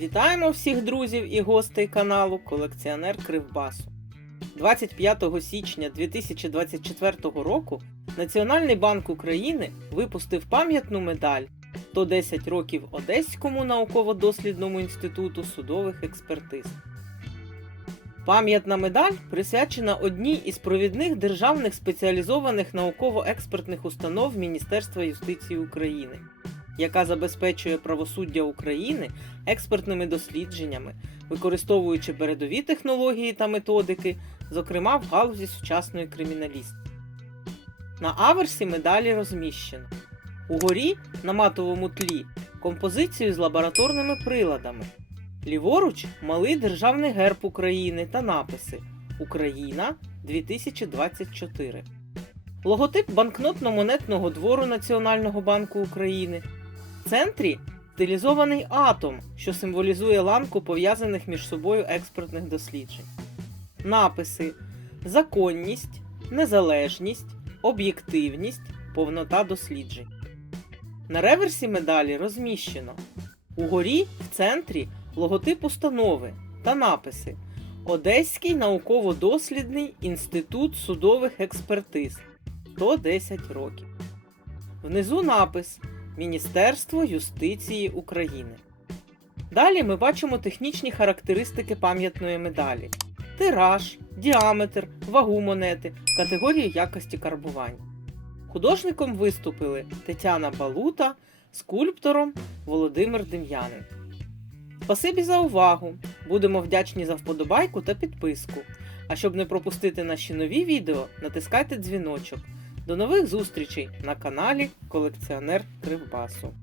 Вітаємо всіх друзів і гостей каналу Колекціонер Кривбасу. 25 січня 2024 року Національний банк України випустив пам'ятну медаль 110 років Одеському науково-дослідному інституту судових експертиз. Пам'ятна медаль присвячена одній із провідних державних спеціалізованих науково-експертних установ Міністерства юстиції України, яка забезпечує правосуддя України експертними дослідженнями, використовуючи передові технології та методики, зокрема в галузі сучасної криміналістики. На аверсі медалі розміщено угорі на матовому тлі композицію з лабораторними приладами. Ліворуч малий державний герб України та написи Україна 2024. Логотип банкнотно-монетного двору Національного банку України. В центрі стилізований атом, що символізує ланку пов'язаних між собою експертних досліджень. Написи законність, незалежність, об'єктивність, повнота досліджень. На реверсі медалі розміщено угорі в центрі логотип установи та написи Одеський науково-дослідний інститут судових експертиз 110 років. Внизу напис Міністерство юстиції України. Далі ми бачимо технічні характеристики пам'ятної медалі: тираж, діаметр, вагу монети, категорію якості карбування. Художником виступили Тетяна Балута, скульптором Володимир Дем'янин. Спасибі за увагу! Будемо вдячні за вподобайку та підписку. А щоб не пропустити наші нові відео, натискайте дзвіночок. До нових зустрічей на каналі Колекціонер Кривбасу.